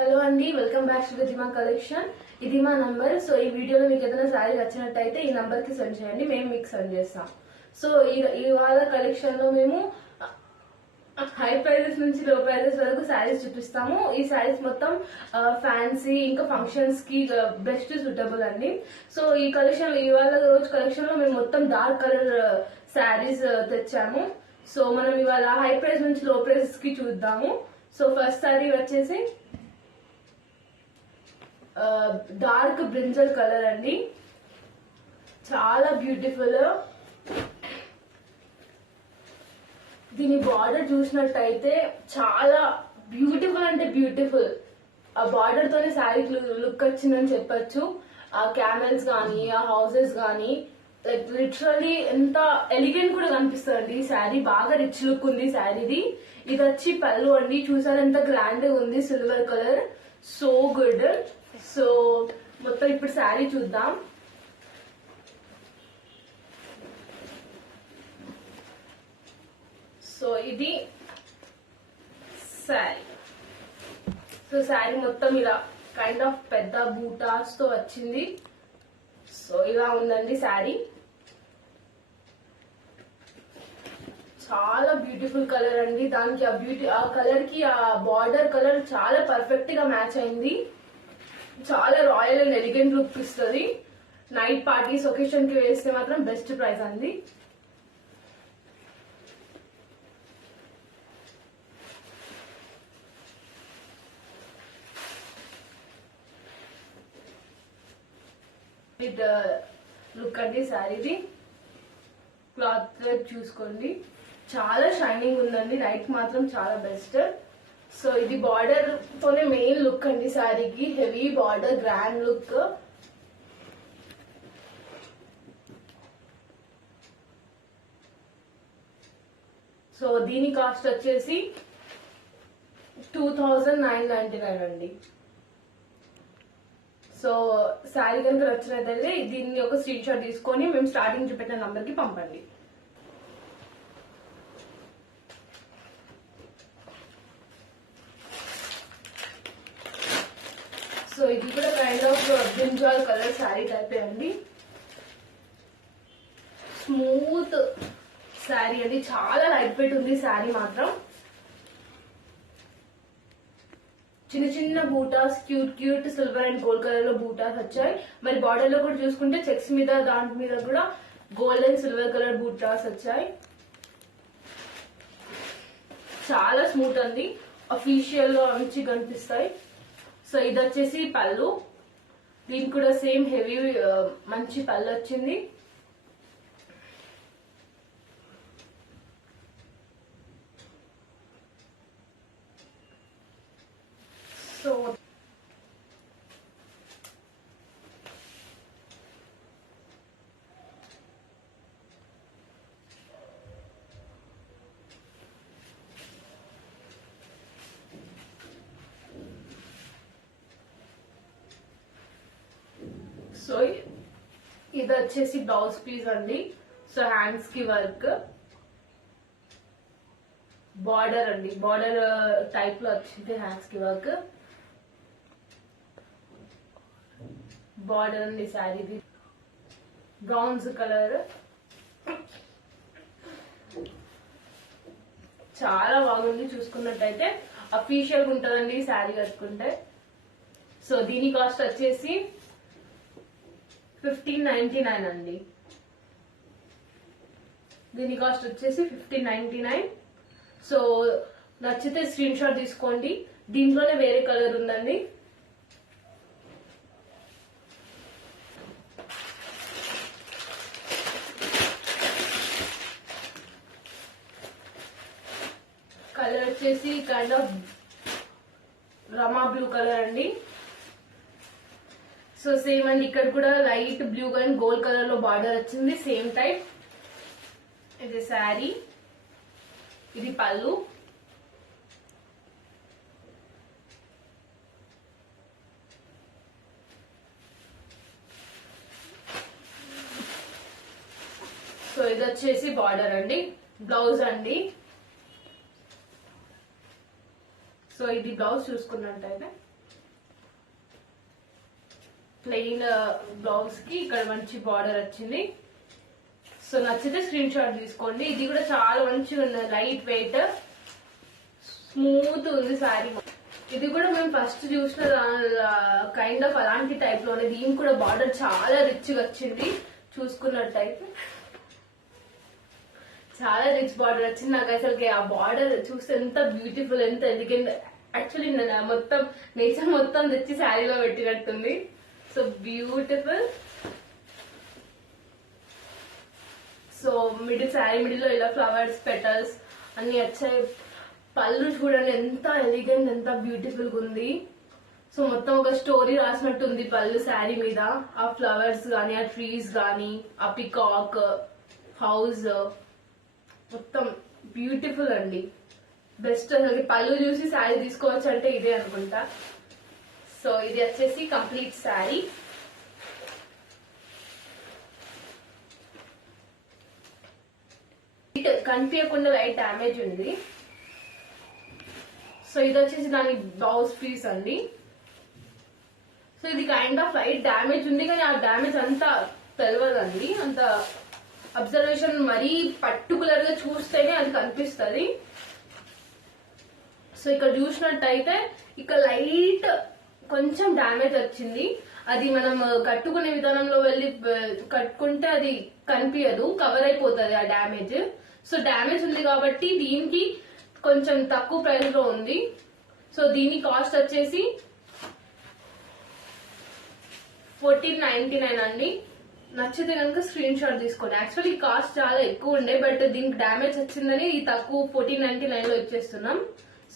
Hello అండి, welcome back to దిమా collection. ఇది మా నంబర్. సో ఈ వీడియోలో మీకు ఏదైనా శారీ నచ్చినట్టయితే ఈ నంబర్ కి సెండ్ చేయండి, మేము మీకు సెండ్ చేస్తాం. సో ఇవాళ కలెక్షన్ లో మేము హై ప్రైజెస్ నుంచి లో ప్రైజెస్ వరకు శారీస్ చూపిస్తాము. ఈ శారీస్ మొత్తం ఫ్యాన్సీ ఇంకా ఫంక్షన్స్ కి బెస్ట్ సూటబుల్ అండి. సో ఈ కలెక్షన్ ఇవాళ రోజు కలెక్షన్ లో మేము మొత్తం డార్క్ కలర్ శారీస్ తెచ్చాము. సో మనం ఇవాళ హై ప్రైస్ నుంచి లో ప్రైజెస్ కి చూద్దాము. సో ఫస్ట్ శారీ వచ్చేసి డార్క్ బ్రింజల్ కలర్ అండి, చాలా బ్యూటిఫుల్. దీని బార్డర్ చూసినట్టయితే చాలా బ్యూటిఫుల్ అంటే బ్యూటిఫుల్. ఆ బార్డర్ తోనే శారీ లుక్ వచ్చిందని చెప్పొచ్చు. ఆ క్యామెల్స్ గానీ ఆ హౌసెస్ గానీ లైక్ లిటరల్లీ ఎంత ఎలిగెంట్ కూడా కనిపిస్తుంది. ఈ శారీ బాగా రిచ్ లుక్ ఉంది శారీది. ఇది వచ్చి పళ్ళు అండి, చూసారు ఎంత గ్రాండ్ ఉంది, silver colour, so good. So మొత్తం ఇప్పుడు శారీ చూద్దాం. సో ఇది శారీ. సో శారీ మొత్తం ఇలా కైండ్ ఆఫ్ పెద్ద బూటాస్ తో వచ్చింది. సో ఇలా ఉందండి శారీ. చాలా బ్యూటిఫుల్ కలర్ అండి. దానికి ఆ కలర్ కి ఆ బార్డర్ కలర్ చాలా పర్ఫెక్ట్ గా మ్యాచ్ అయింది. చాలా రాయల్ అండ్ ఎలిగెంట్ లుక్ ఇస్తుంది. నైట్ పార్టీస్ ఒకేషన్ కి వేస్తే మాత్రం బెస్ట్ ప్రైస్ అండి. లుక్ అండి శారీది. క్లాత్ చూసుకోండి, చాలా షైనింగ్ ఉందండి. నైట్ మాత్రం చాలా బెస్ట్. సో ఇది బార్డర్ తోనే మెయిన్ లుక్ అండి శారీకి. Heavy border, grand look. So దీని కాస్ట్ వచ్చేసి 2999 అండి. సో శారీ కనుక నచ్చినట్లయితే దీన్ని ఒక స్క్రీన్ షాట్ తీసుకొని మేము స్టార్టింగ్ చూపెట్టిన నంబర్ కి పంపండి. సో ఇది కూడా kind of brinjal colour sari type అండి. స్మూత్ శారీ అండి, చాలా లైట్ వెయిట్ ఉంది శారీ మాత్రం. చిన్న చిన్న buttas, cute cute silver and gold colour లో బూటాస్ వచ్చాయి. మరి బార్డర్ లో కూడా చూసుకుంటే చెక్స్ మీద దాని మీద కూడా gold and silver colour buttas వచ్చాయి. చాలా స్మూత్ అండి, అఫీషియల్ గా మంచి కనిపిస్తాయి. సో ఇది వచ్చేసి పళ్ళు. దీనికి కూడా సేమ్ హెవీ మంచి పళ్ళు వచ్చింది. సో సో ఇది వచ్చేసి బ్లౌజ్ పీస్ అండి. సో హ్యాండ్స్ కి వర్క్, బార్డర్ అండి, బార్డర్ టైప్ లో వచ్చింది. హ్యాండ్స్ కి వర్క్, బార్డర్ అండి శారీది. బ్రౌన్స్ కలర్, చాలా బాగుంది. చూసుకున్నట్టయితే అఫీషియల్ గా ఉంటుందండి ఈ శారీ కట్టుకుంటే. సో దీని కాస్ట్ వచ్చేసి 1599 అండి. దీని కాస్ట్ వచ్చేసి 1599. సో నచ్చితే స్క్రీన్ షాట్ తీసుకోండి. దీంట్లోనే వేరే కలర్ ఉందండి. కలర్ వచ్చేసి kind of Rama blue colour అండి. సో సేమ్ అండి, ఇక్కడ కూడా light blue and gold colour లో బార్డర్ వచ్చింది, సేమ్ టైప్. ఇది శారీ, ఇది పళ్ళు. సో ఇది వచ్చేసి బార్డర్ అండి, బ్లౌజ్ అండి. సో ఇది బ్లౌజ్ చూసుకున్నట్టయితే ప్లెయిన్ బ్లౌజ్ కి ఇక్కడ మంచి బార్డర్ వచ్చింది. సో నచ్చితే స్క్రీన్ షాట్ తీసుకోండి. ఇది కూడా చాలా మంచిగా ఉంది, లైట్ వెయిట్, స్మూత్ ఉంది శారీ. ఇది కూడా మేము ఫస్ట్ చూసిన కైండ్ ఆఫ్ అలాంటి టైప్ లోనే. దీనికి కూడా బార్డర్ చాలా రిచ్ గా వచ్చింది. చూసుకున్నట్టయితే చాలా రిచ్ బార్డర్ వచ్చింది. నాకు అసలు ఆ బార్డర్ చూస్తే ఎంత బ్యూటిఫుల్, ఎంత ఎలిగెంట్. యాక్చువల్లీ మొత్తం నేచర్ మొత్తం తెచ్చి శారీలో పెట్టినట్టుంది. So beautiful. So middle sari middle లో ఇలా ఫ్లవర్స్, పెటల్స్ అన్ని వచ్చాయి. పళ్ళు చూడండి ఎంత ఎలిగెంట్, ఎంత బ్యూటిఫుల్ గా ఉంది. సో మొత్తం ఒక స్టోరీ రాసినట్టుంది పళ్ళు శారీ మీద. ఆ ఫ్లవర్స్ గానీ, ఆ ట్రీస్ గానీ, ఆ పికాక్ హౌస్ మొత్తం బ్యూటిఫుల్ అండి. బెస్ట్ అసలు పళ్ళు చూసి శారీ తీసుకోవచ్చు అంటే ఇదే అనుకుంటా. సో ఇది వచ్చేసి కంప్లీట్ శారీ. కనిపించకుండా లైట్ డ్యామేజ్ ఉంది. సో ఇది వచ్చేసి దాని బ్లౌజ్ పీస్ అండి. సో ఇది కైండ్ ఆఫ్ లైట్ డ్యామేజ్ ఉంది, కానీ ఆ డ్యామేజ్ అంతా తెలియదండి. అంత అబ్జర్వేషన్ మరీ పర్టికులర్ గా చూస్తేనే అది కనిపిస్తుంది. సో ఇక్కడ చూసినట్టయితే ఇక్కడ లైట్ కొంచెం డ్యామేజ్ వచ్చింది. అది మనం కట్టుకునే విధానంలో వెళ్ళి కట్టుకుంటే అది కనిపించదు, కవర్ అయిపోతుంది ఆ డ్యామేజ్. సో డ్యామేజ్ ఉంది కాబట్టి దీనికి కొంచెం తక్కువ ప్రైస్ లో ఉంది. సో దీని కాస్ట్ వచ్చేసి 1499 అండి. నచ్చితే కనుక స్క్రీన్ షాట్ తీసుకోండి. యాక్చువల్లీ కాస్ట్ చాలా ఎక్కువ ఉండే, బట్ దీనికి డ్యామేజ్ వచ్చిందని ఈ తక్కువ 1499 లో ఇచ్చేస్తున్నాం.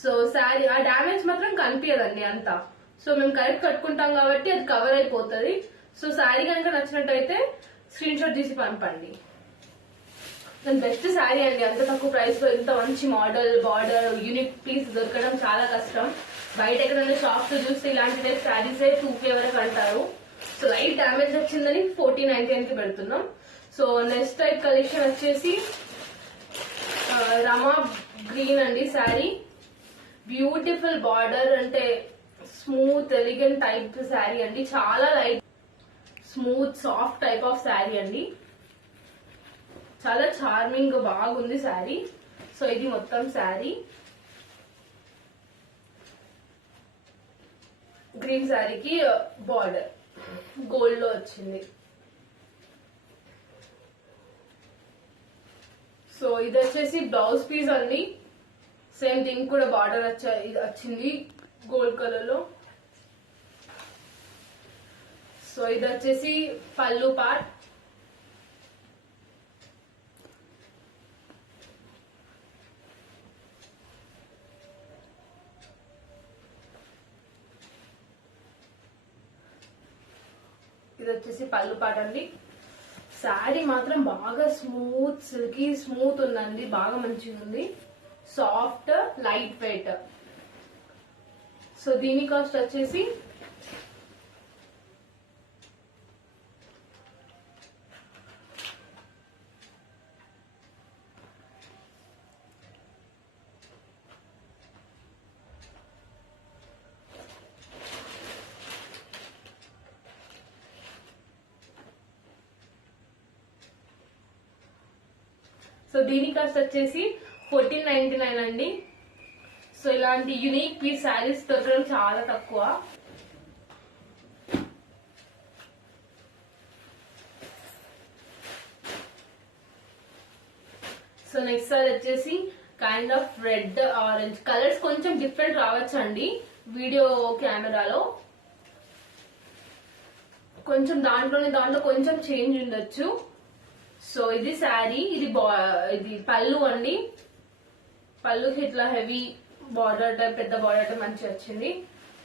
సో శారీ ఆ డ్యామేజ్ మాత్రం కనిపించదండి అంతా. సో మేము కరెక్ట్ కట్టుకుంటాం కాబట్టి అది కవర్ అయిపోతుంది. సో శారీ కనుక నచ్చినట్టయితే స్క్రీన్ షాట్ తీసి పంపండి. బెస్ట్ శారీ అండి. అంత తక్కువ ప్రైస్ లో ఇంత మంచి మోడల్, బార్డర్, యూనిక్ పీస్ దొరకడం చాలా కష్టం. బయట ఎక్కడైనా షాప్స్ చూస్తే ఇలాంటి టైప్ శారీసే 2K వరకు అంటారు. సో లైట్ డ్యామేజ్ వచ్చిందని 1499 కి పెడుతున్నాం. సో నెక్స్ట్ టైప్ కలెక్షన్ వచ్చేసి రమా గ్రీన్ అండి శారీ. బ్యూటిఫుల్ బార్డర్, అంటే స్మూత్ ఎలిగెంట్ టైప్ శారీ అండి. చాలా light smooth soft type of sari అండి. చాలా చార్మింగ్ బాగుంది శారీ. సో ఇది మొత్తం శారీ. గ్రీన్ శారీకి బార్డర్ గోల్డ్ లో వచ్చింది. సో ఇది వచ్చేసి బ్లౌజ్ పీస్ అండి. సేమ్ దీనికి కూడా బార్డర్ వచ్చింది గోల్డ్ కలర్ లో. సో ఇది వచ్చేసి పళ్ళు పార్ట్. ఇది వచ్చేసి పళ్ళు పాట అండి. శారీ మాత్రం బాగా స్మూత్, సిల్కీ స్మూత్ ఉందండి. బాగా మంచిగా ఉంది, సాఫ్ట్, లైట్ వెయిట్. సో దీని కాస్ట్ వచ్చేసి సో దీని కాస్ట్ వచ్చేసి 1499 అండి. సో ఇలాంటి యూనిక్ పీస్ శారీస్ దొరకడం చాలా తక్కువ. సో నెక్స్ట్ సారీ వచ్చేసి kind of red, orange colours కొంచెం డిఫరెంట్ రావచ్చు అండి వీడియో కెమెరాలో. కొంచెం దాంట్లో కొంచెం చేంజ్ ఉండొచ్చు. సో ఇది శారీ, ఇది పళ్ళు అండి. పళ్ళుకి ఇట్లా హెవీ బార్డర్ టైప్, పెద్ద బార్డర్ టైప్ మంచిగా వచ్చింది.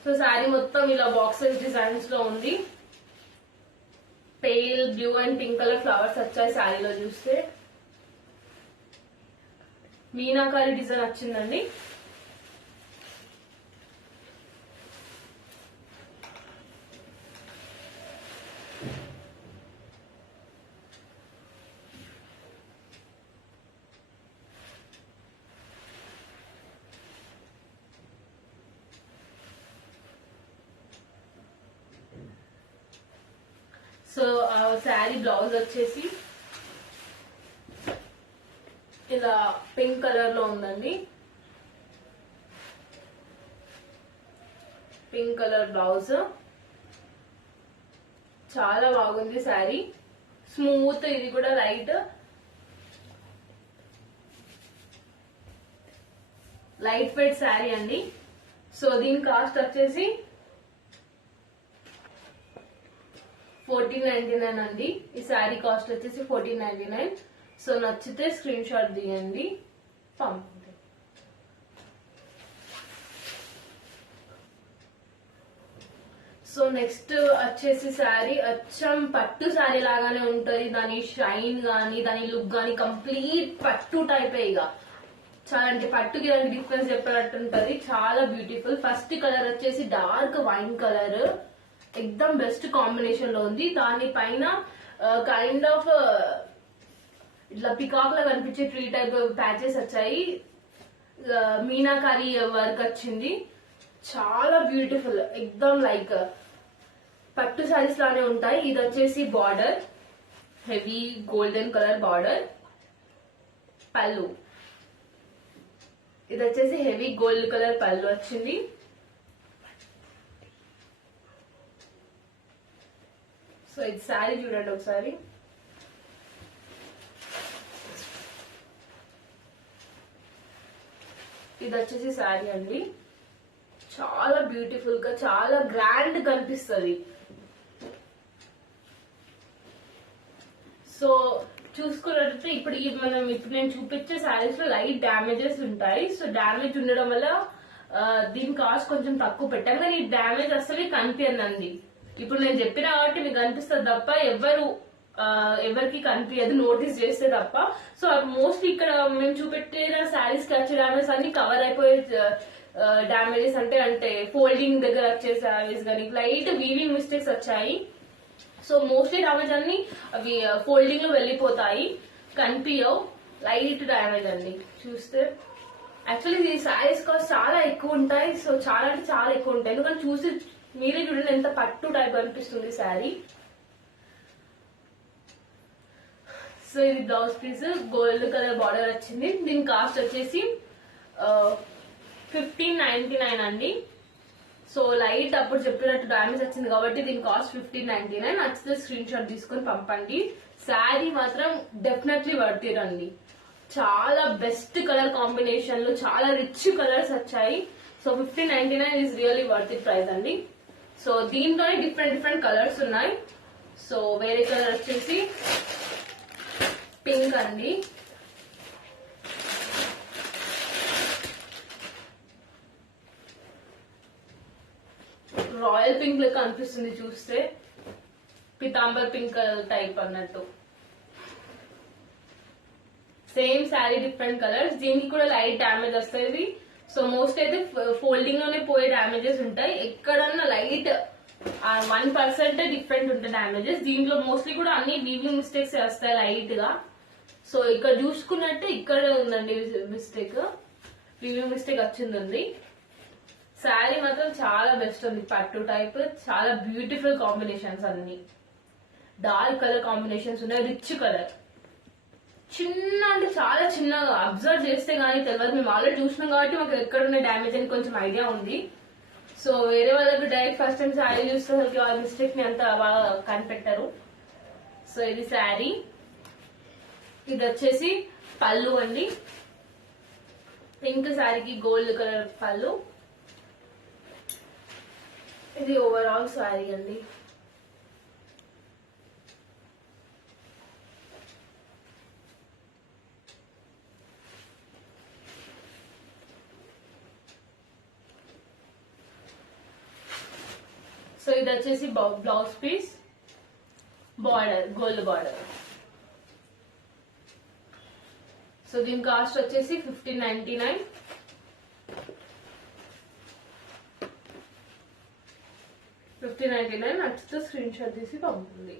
సో శారీ మొత్తం ఇలా బాక్సెస్ డిజైన్స్ లో ఉంది. Pale blue and pink colour flowers వచ్చాయి శారీలో. చూస్తే మీనాకారి డిజైన్ వచ్చిందండి. సో శారీ బ్లౌజ్ వచ్చేసి ఇలా పింక్ కలర్ లో ఉందండి. పింక్ కలర్ బ్లౌజ్, చాలా బాగుంది శారీ, స్మూత్. ఇది కూడా లైట్ వెయిట్ శారీ అండి. సో దీని కాస్ట్ వచ్చేసి 1499 అండి. ఈ శారీ కాస్ట్ వచ్చేసి 1499. సో నచ్చితే స్క్రీన్ షాట్ తీయండి, పంపండి. సో నెక్స్ట్ వచ్చేసి శారీ అచ్చం పట్టు శారీ లాగానే ఉంటది. దాని షైన్ గానీ దాని లుక్ గానీ కంప్లీట్ పట్టు టైపే. ఇక చాలా అంటే పట్టుకి దానికి డిఫరెన్స్ చెప్పినట్టు ఉంటది. చాలా బ్యూటిఫుల్. ఫస్ట్ కలర్ వచ్చేసి డార్క్ వైన్ కలర్, ఎక్దమ్ బెస్ట్ కాంబినేషన్ లో ఉంది. దానిపైన కైండ్ ఆఫ్ ఇట్లా పికాక్ లా కనిపించే ట్రీ టైప్ ప్యాచెస్ వచ్చాయి. మీనాకారి వర్క్ వచ్చింది. చాలా బ్యూటిఫుల్, ఎక్దమ్ లైక్ పట్టు శారీస్ లానే ఉంటాయి. ఇది వచ్చేసి border, heavy golden colour border. పళ్ళు, ఇది వచ్చేసి హెవీ గోల్డ్ కలర్ పళ్ళు వచ్చింది. సో ఇది శారీ చూడండి ఒకసారి. ఇది వచ్చేసి శారీ అండి. చాలా బ్యూటిఫుల్ గా చాలా గ్రాండ్ కనిపిస్తుంది. సో చూసుకున్నట్లయితే ఇప్పుడు నేను చూపించే శారీస్ లో లైట్ డ్యామేజెస్ ఉంటాయి. సో డ్యామేజ్ ఉండడం వల్ల దీని కాస్ట్ కొంచెం తక్కువ పెట్టాను, కానీ ఈ డ్యామేజ్ అసలు కనిపించండి. ఇప్పుడు నేను చెప్పిన కాబట్టి మీకు కనిపిస్తుంది తప్ప ఎవరికి కనిపించదు, నోటీస్ చేస్తే తప్ప. సో మోస్ట్లీ ఇక్కడ మేము చూపెట్టిన శారీస్ కి వచ్చే డ్యామేజ్ అన్ని కవర్ అయిపోయే డ్యామేజెస్, అంటే ఫోల్డింగ్ దగ్గర వచ్చే శారీస్ కానీ లైట్ వీవింగ్ మిస్టేక్స్ వచ్చాయి. సో మోస్ట్లీ డ్యామేజ్ అన్ని అవి ఫోల్డింగ్ లో వెళ్ళిపోతాయి, కనిపించవు. లైట్ డ్యామేజ్ అండి. చూస్తే యాక్చువల్లీ ఈ శారీస్ కాస్ట్ చాలా ఎక్కువ ఉంటాయి. సో చాలా అంటే చాలా ఎక్కువ ఉంటాయి, ఎందుకంటే చూసి మీరే చూడండి ఎంత పట్టు టైప్ అనిపిస్తుంది శారీ. సో ఇది blouse piece, gold colour border వచ్చింది. దీని కాస్ట్ వచ్చేసి 1599 అండి. సో లైట్ అప్పుడు చెప్పినట్టు డ్యామేజ్ వచ్చింది కాబట్టి దీని కాస్ట్ 1599. నచ్చితే స్క్రీన్ షాట్ తీసుకొని పంపండి. శారీ మాత్రం డెఫినెట్లీ వర్త్ ఇట్ అండి. చాలా బెస్ట్ కలర్ కాంబినేషన్లు, చాలా రిచ్ కలర్స్ వచ్చాయి. So 1599 is really worth it price అండి. సో దీంట్లోనే డిఫరెంట్ కలర్స్ ఉన్నాయి. సో వేరే కలర్ వచ్చేసి పింక్ అండి. రాయల్ పింక్ లెక్క అనిపిస్తుంది చూస్తే, పితాంబర్ పింక్ టైప్ అన్నట్టు. Same sari different colours. దీనికి కూడా లైట్ డ్యామేజ్ వస్తుంది. సో మోస్ట్ అయితే ఫోల్డింగ్ లోనే పోయే డ్యామేజెస్ ఉంటాయి. ఎక్కడన్నా లైట్ 1% డిఫరెంట్ ఉంటాయి డ్యామేజెస్. దీంట్లో మోస్ట్లీ కూడా అన్ని వీవింగ్ మిస్టేక్స్ వస్తాయి లైట్ గా. సో ఇక్కడ చూసుకున్నట్టే ఇక్కడ ఉందండి మిస్టేక్, వీవింగ్ మిస్టేక్ వచ్చింది. శారీ మాత్రం చాలా బెస్ట్ ఉంది, పట్టు టైప్. చాలా బ్యూటిఫుల్ కాంబినేషన్స్, అన్ని డార్క్ కలర్ కాంబినేషన్స్ ఉన్నాయి, రిచ్ కలర్. చిన్న అంటే చాలా చిన్నగా అబ్జర్వ్ చేస్తే గానీ తెలియదు. మేము ఆల్రెడీ చూసినాం కాబట్టి మాకు ఎక్కడ ఉన్న డ్యామేజ్ అని కొంచెం ఐడియా ఉంది. సో వేరే వాళ్ళకి డైరెక్ట్ ఫస్ట్ టైం శారీ చూస్తే వాళ్ళ మిస్టేక్ ని అంత బాగా కనిపెట్టారు. సో ఇది శారీ. ఇది వచ్చేసి పళ్ళు అండి. పింక్ శారీకి గోల్డ్ కలర్ పళ్ళు. ఇది ఓవరాల్ శారీ అండి. సో ఇది వచ్చేసి blouse piece, border gold border. So దీని కాస్ట్ వచ్చేసి 1599. నచ్చితే స్క్రీన్ షాట్ తీసి పంపుతుంది.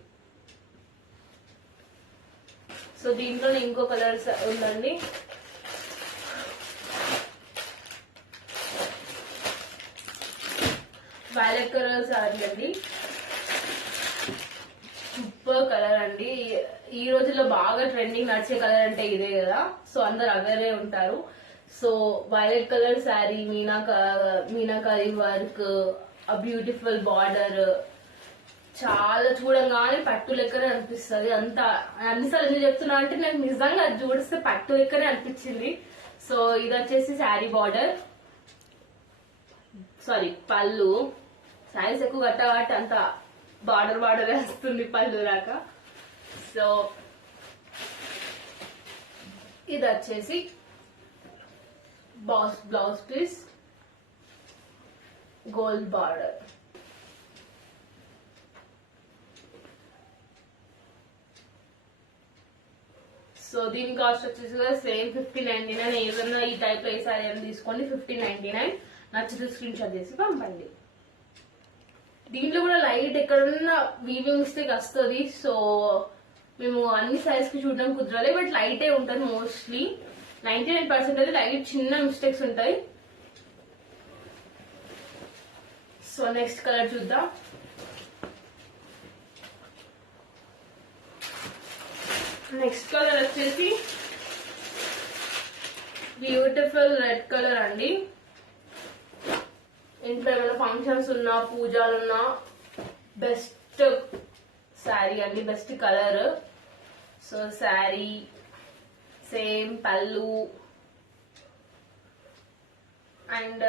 సో దీంట్లోనే ఇంకో కలర్స్ ఉందండి. వైలెట్ కలర్ శారీ అండి. సూపర్ కలర్ అండి. ఈ రోజుల్లో బాగా ట్రెండింగ్ నడిచే కలర్ అంటే ఇదే కదా, సో అందరు అవే ఉంటారు. So violet colour sari, meenakari work, ఆ బ్యూటిఫుల్ బార్డర్, చాలా చూడంగానే పట్టు లెక్కనే అనిపిస్తుంది. అంత అన్నిసార్లు ఎందుకు చెప్తున్నా అంటే నాకు నిజంగా అది చూడిస్తే పట్టు లెక్కనే అనిపించింది. సో ఇది వచ్చేసి శారీ బార్డర్, సారీ పళ్ళు. శారీస్ ఎక్కువ కట్టబట్టి అంత బార్డర్ వేస్తుంది పళ్ళు దాకా. సో ఇది వచ్చేసి blouse piece, gold border. So దీని కాస్ట్ వచ్చేసి కూడా సేమ్ 1599. ఏదన్నా ఈ టైప్ లో ఏ సారీ అని తీసుకోండి, 1599. నచ్చితే స్క్రీన్ షాట్ చేసి పంపండి. దీంట్లో కూడా లైట్ ఎక్కడన్నా వీవింగ్ మిస్టేక్ వస్తుంది. సో మేము అన్ని సైజ్ కి చూడడం కుదరాలి, బట్ లైటే ఉంటుంది మోస్ట్లీ. 99% అయితే లైట్ చిన్న మిస్టేక్స్ ఉంటాయి. సో నెక్స్ట్ కలర్ చూద్దాం. నెక్స్ట్ కలర్ వచ్చేసి బ్యూటిఫుల్ రెడ్ కలర్ అండి. ఇంట్లో ఏమైనా ఫంక్షన్స్ ఉన్నా, పూజలున్నా బెస్ట్ శారీ అండి, best colour. So sari same పళ్ళు అండ్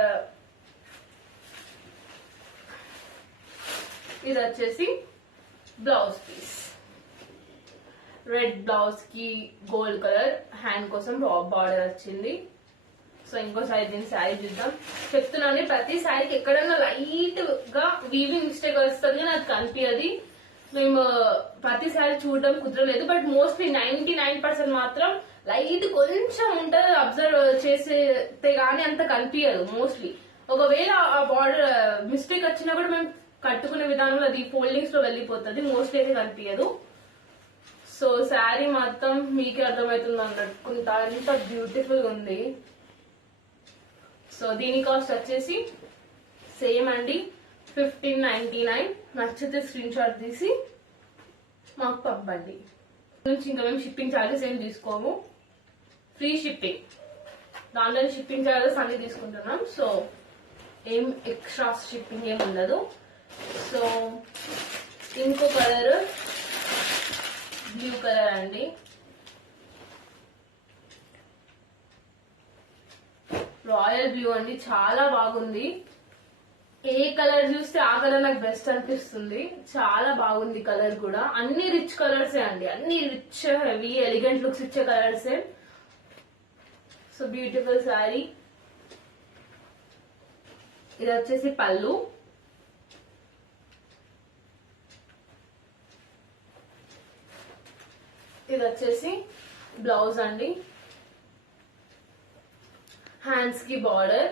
ఇది వచ్చేసి బ్లౌజ్ పీస్. రెడ్ బ్లౌజ్ కి గోల్డ్ కలర్ హ్యాండ్ కోసం బార్డర్ వచ్చింది. సో ఇంకోసారి దీని శారీ చూద్దాం. చెప్తున్నాను ప్రతి శారీకి ఎక్కడన్నా లైట్ గా వీవింగ్ మిస్టేక్ వస్తుంది కానీ అది కనిపించదు. మేము ప్రతి శారీ చూడడం కుదరలేదు, బట్ మోస్ట్లీ 99% మాత్రం లైట్ కొంచెం ఉంటుంది. అబ్జర్వ్ చేస్తే గానీ అంత కనిపించదు మోస్ట్లీ. ఒకవేళ ఆ బార్డర్ మిస్టేక్ వచ్చినా కూడా మేము కట్టుకునే విధానంలో అది ఫోల్డింగ్స్ లో వెళ్ళిపోతుంది, మోస్ట్లీ అయితే కనిపించదు. సో శారీ మొత్తం మీకే అర్థమవుతుంది అన్నట్టుకుంటా, ఎంత బ్యూటిఫుల్ ఉంది. సో దీని కాస్ట్ వచ్చేసి సేమ్ అండి, 1599. నచ్చితే స్క్రీన్ షాట్ తీసి మాకు పంపండి. నుంచి ఇంకా మేము షిప్పింగ్ ఛార్జెస్ ఏం తీసుకోము, ఫ్రీ షిప్పింగ్. దాంట్లో షిప్పింగ్ ఛార్జెస్ అన్ని తీసుకుంటున్నాం. సో ఏం ఎక్స్ట్రా షిప్పింగ్ ఏమి ఉండదు. సో ఇంకో కలర్ బ్లూ కలర్ అండి. రాయల్ బ్లూ అండి, చాలా బాగుంది. ఏ కలర్ చూస్తే ఆ కలర్ నాకు బెస్ట్ అనిపిస్తుంది. చాలా బాగుంది కలర్ కూడా. అన్ని రిచ్ కలర్సే అండి, అన్ని రిచ్ హెవీ ఎలిగెంట్ లుక్స్ ఇచ్చే కలర్సే. So beautiful sari. ఇది వచ్చేసి పళ్ళు, ఇది వచ్చేసి బ్లౌజ్ అండి. హ్యాండ్స్ కి బార్డర్.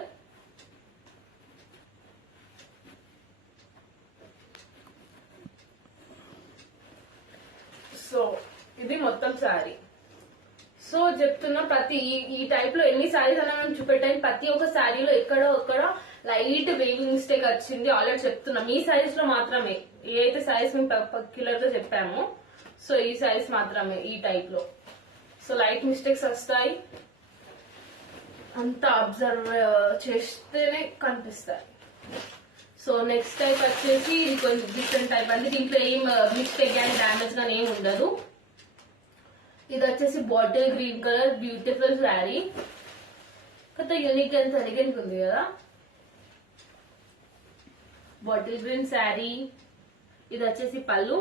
సో ఇది మొత్తం శారీ. సో చెప్తున్నా ప్రతి ఈ టైప్ లో ఎన్ని శారీస్ అన్నా మేము చూపెట్టాను. ప్రతి ఒక్క శారీలో ఎక్కడో ఒక్కడ లైట్ వేవింగ్ మిస్టేక్ వచ్చింది. ఆల్రెడీ చెప్తున్నా, మీ శారీస్ లో మాత్రమే. ఏ అయితే శారీస్ మేము పర్టిక్యులర్ గా చెప్పామో, సో ఈ శారీస్ మాత్రమే ఈ టైప్ లో. సో లైట్ మిస్టేక్స్ వస్తాయి, అంతా అబ్జర్వ్ చేస్తేనే కనిపిస్తాయి. సో నెక్స్ట్ టైప్ వచ్చేసి ఇది కొంచెం డిఫరెంట్ టైప్ అండి. దీంట్లో ఏం మిస్టేక్ కానీ డ్యామేజ్ కానీ ఏమి ఉండదు. ఇది వచ్చేసి bottle green colour beautiful sari. కొత్త యూనిక్ అండ్ ఎలిగెంట్ ఉంది కదా. Bottle green sari. ఇది వచ్చేసి పళ్ళు.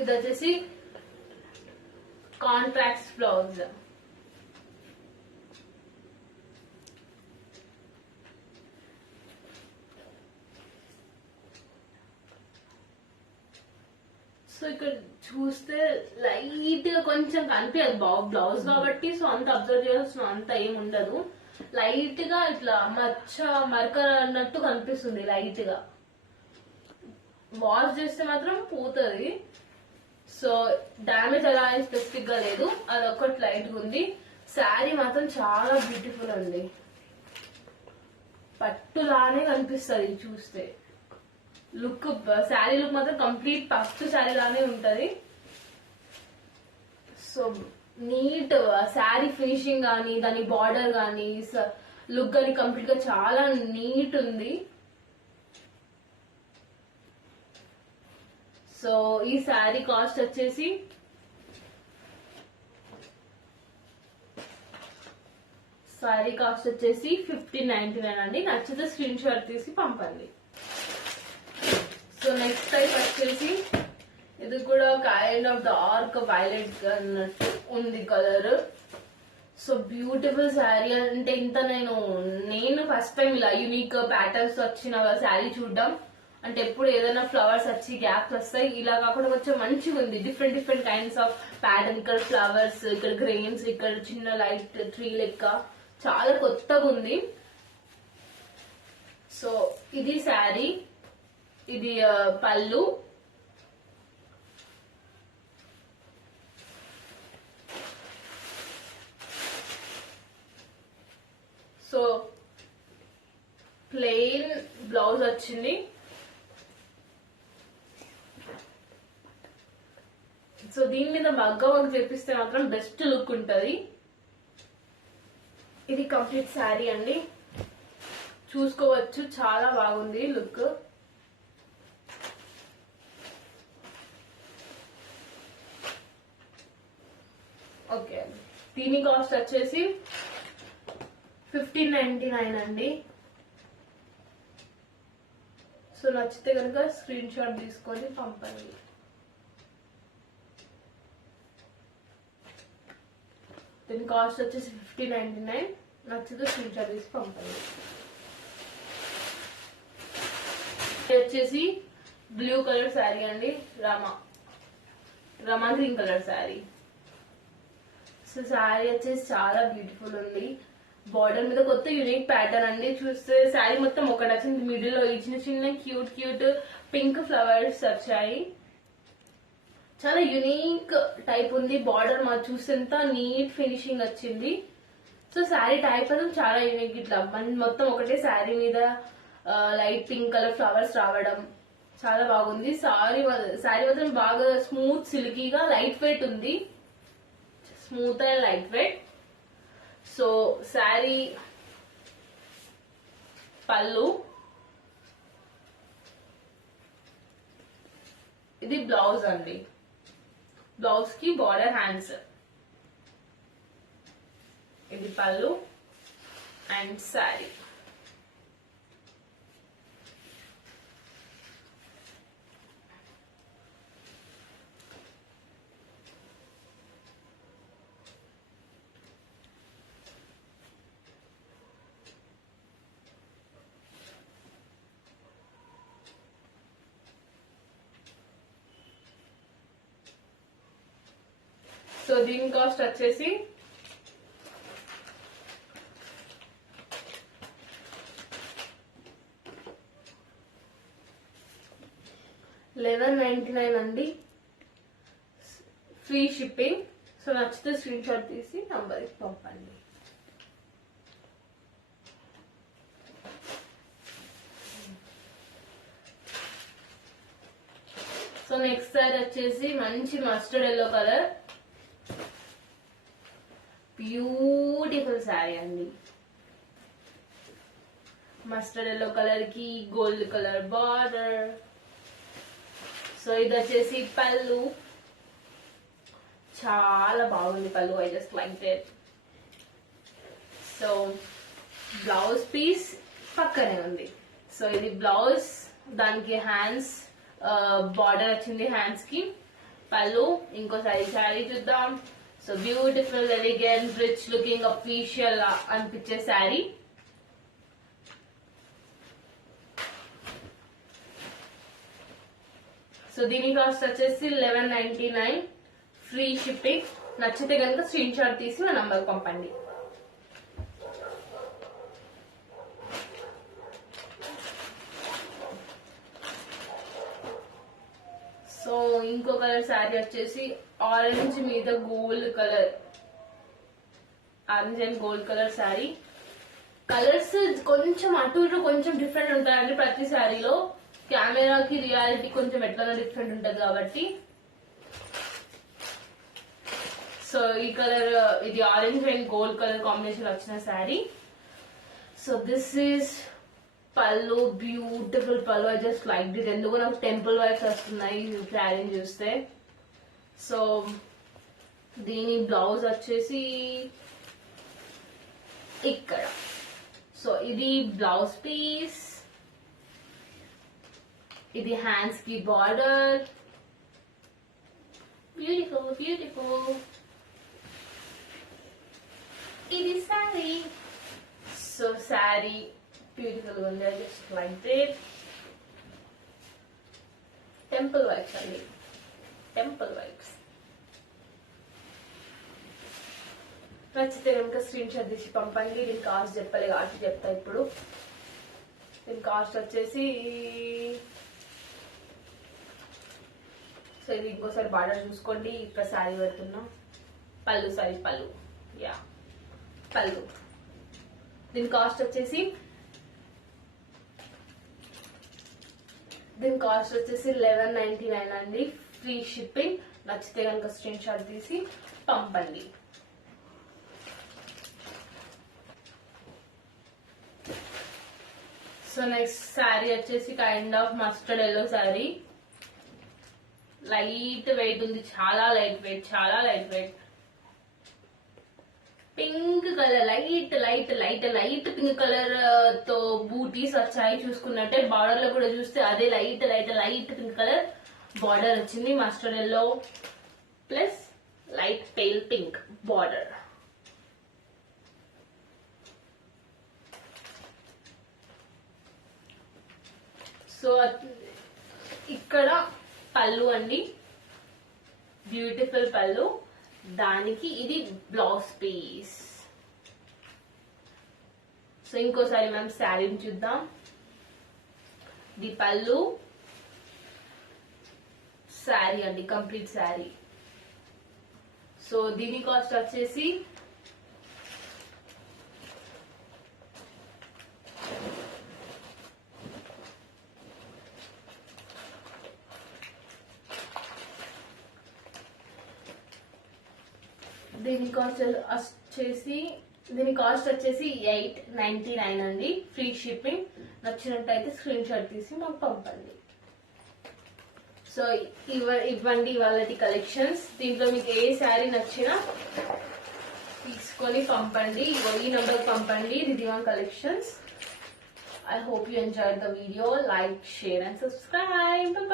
ఇది వచ్చేసి కాంట్రాక్ట్ బ్లౌజ్. సో ఇక్కడ చూస్తే లైట్ గా కొంచెం కనిపించదు, బ్లౌజ్ కాబట్టి. సో అంత అబ్జర్వ్ చేయాల్సిన అంత ఏమి ఉండదు. లైట్ గా ఇట్లా మరక అన్నట్టు కనిపిస్తుంది లైట్ గా. వాష్ చేస్తే మాత్రం పోతుంది. సో డామేజ్ అలా స్పెసిఫిక్ గా లేదు, అదొక్కటి లైట్ గా ఉంది. శారీ మాత్రం చాలా బ్యూటిఫుల్ అండి. పట్టులానే కనిపిస్తుంది చూస్తే. లుక్ శారీ లుక్ మాత్రం కంప్లీట్ పట్టు శారీ లానే ఉంటది. సో నీట్ శారీ ఫినిషింగ్ కానీ దాని బార్డర్ కానీ లుక్ కానీ కంప్లీట్ గా చాలా నీట్ ఉంది. సో ఈ శారీ కాస్ట్ వచ్చేసి $1599 అండి. నచ్చితే స్క్రీన్ షాట్ తీసి పంపండి. సో నెక్స్ట్ టైప్ వచ్చేసి ఇది కూడా కైండ్ ఆఫ్ డార్క్ వైలెట్ అన్నట్టు ఉంది కలర్. So beautiful sari. అంటే ఇంత నేను ఫస్ట్ టైం ఇలా యూనిక్ ప్యాటర్న్స్ వచ్చిన శారీ చూడడం. అంటే ఎప్పుడు ఏదైనా ఫ్లవర్స్ వచ్చి గ్యాప్స్ వస్తాయి, ఇలా కాకుండా కొంచెం మంచిగా ఉంది. Different different kinds of pattern. ఇక్కడ ఫ్లవర్స్, ఇక్కడ గ్రెయిన్స్, ఇక్కడ చిన్న లైట్ ట్రీ లెక్క చాలా కొత్తగా ఉంది. సో ఇది శారీ, ఇది పళ్ళు. సో ప్లెయిన్ బ్లౌజ్ వచ్చింది. సో దీని మీద మగ్గ వర్క్ చేపిస్తే మాత్రం బెస్ట్ లుక్ ఉంటది. ఇది కంప్లీట్ శారీ అండి, చూసుకోవచ్చు. చాలా బాగుంది లుక్. ఓకే, దీని కాస్ట్ వచ్చేసి $1599 అండి. సో నచ్చితే కనుక స్క్రీన్ షాట్ తీసుకొని పంపండి. దీని కాస్ట్ వచ్చేసి $1599. నచ్చితే స్క్రీన్ షాట్ తీసి పంపండి. వచ్చేసి బ్లూ కలర్ శారీ అండి, Rama green colour sari. So sari వచ్చేసి చాలా బ్యూటిఫుల్ ఉంది. బార్డర్ మీద కొత్త యూనిక్ ప్యాటర్న్ అండి. చూస్తే శారీ మొత్తం ఒకటి వచ్చింది, మిడిల్ లో చిన్న చిన్న క్యూట్ క్యూట్ పింక్ ఫ్లవర్స్ వచ్చాయి. చాలా యూనిక్ టైప్ ఉంది. బార్డర్ మా చూసేంత నీట్ ఫినిషింగ్ వచ్చింది. సో శారీ టైప్ అయితే చాలా యూనిక్. ఇట్లా మొత్తం ఒకటే శారీ మీద లైట్ పింక్ కలర్ ఫ్లవర్స్ రావడం చాలా బాగుంది. శారీ మాత్రం బాగా స్మూత్ సిల్కీగా లైట్ వెయిట్ ఉంది. Smooth and light weight. So sari పళ్ళు, ఇది బ్లౌజ్ అండి. బ్లౌజ్ కి బార్డర్ హ్యాండ్స్. ఇది పళ్ళు అండ్ శారీ. సో దీని కాస్ట్ వచ్చేసి $1199 అండి, ఫ్రీ షిప్పింగ్. సో నచ్చితే స్క్రీన్ షాట్ తీసి నంబర్కి పంపండి. సో నెక్స్ట్ సారీ వచ్చేసి మంచి mustard yellow colour, beautiful sari అండి. మస్టర్డ్ ఎల్లో కలర్ కి గోల్డ్ కలర్ బార్డర్. సో ఇది వచ్చేసి పళ్ళు, చాలా బాగుంది pallu. I just like it. So blouse piece పక్కనే ఉంది. సో ఇది బ్లౌజ్, దానికి హ్యాండ్స్ బార్డర్ వచ్చింది హ్యాండ్స్ కి. పళ్ళు. ఇంకో శారీ చూద్దాం. So beautiful, elegant, rich looking, official అనిపించే శారీ. సో దీని కాస్ట్ వచ్చేసి $1199, ఫ్రీ షిప్పింగ్. నచ్చితే కనుక స్క్రీన్ షాట్ తీసి మా నంబర్ పంపండి. సో ఇంకో కలర్ శారీ వచ్చేసి ఆరెంజ్ మీద gold colour, orange and gold colour sari. Colours కొంచెం అటు ఇటు కొంచెం డిఫరెంట్ ఉంటాయండి ప్రతి శారీలో. కెమెరాకి రియాలిటీ కొంచెం ఎట్లా డిఫరెంట్ ఉంటుంది కాబట్టి. సో ఈ కలర్ ఇది orange and gold colour combination వచ్చిన శారీ. సో దిస్ ఈస్ పళ్ళు, బ్యూటిఫుల్ పళ్ళు. I just like this. ఎందుకు నాకు టెంపుల్ వైబ్స్ వస్తున్నాయి శారీని చూస్తే. సో దీని బ్లౌజ్ వచ్చేసి ఇక్కడ. సో ఇది బ్లౌజ్ పీస్, ఇది హ్యాండ్స్ కి బార్డర్. Beautiful beautiful. ఇది శారీ. సో శారీ బ్యూటిఫుల్ ఉంది. I just like it. Temple vibes అండి, టెంపుల్ వైబ్స్. నచ్చితే కనుక స్క్రీన్ షాట్ తీసి పంపండి. దీని కాస్ట్ చెప్పలే కాబట్టి చెప్తా ఇప్పుడు. దీని కాస్ట్ వచ్చేసి, సో ఇది ఇంకోసారి బార్డర్ చూసుకోండి. ఇక్కడ శారీ పెడుతున్నా. పళ్ళు, సారీ పళ్ళు, యా పళ్ళు. దీని కాస్ట్ వచ్చేసి 1199 అండి, ఫ్రీ షిప్పింగ్. నచ్చితే కనుక స్క్రీన్ షాట్ తీసి పంపండి. సో నెక్స్ట్ శారీ వచ్చేసి kind of mustard yellow sari. Light weight ఉంది, చాలా లైట్ వెయిట్, చాలా light weight. Pink colour, light light light light pink colour తో బూటీస్ వచ్చాయి. చూసుకున్నట్టే బార్డర్ లో కూడా చూస్తే అదే light light light pink colour border వచ్చింది. Mustard yellow plus light pale pink border. So ఇక్కడ పళ్ళు అండి, బ్యూటిఫుల్ పళ్ళు. దానికి ఇది బ్లౌజ్ పీస్. సో ఇంకోసారి మనం శారీని చూద్దాం. ఇది పళ్ళు, శారీ అండి, కంప్లీట్ శారీ. సో దీని కాస్ట్ వచ్చేసి దీని కాస్ట్ వచ్చేసి 899 అండి, ఫ్రీ షిప్పింగ్. నచ్చినట్టయితే స్క్రీన్ షాట్ తీసి మాకు పంపండి. సో ఇవ్వండి ఇవాళ కలెక్షన్స్. దీంట్లో మీకు ఏ శారీ నచ్చినా తీసుకొని పంపండి. ఈ నంబర్ పంపండి. Ridhima collections. I hope you enjoyed the video. Like, share and subscribe. Bye bye.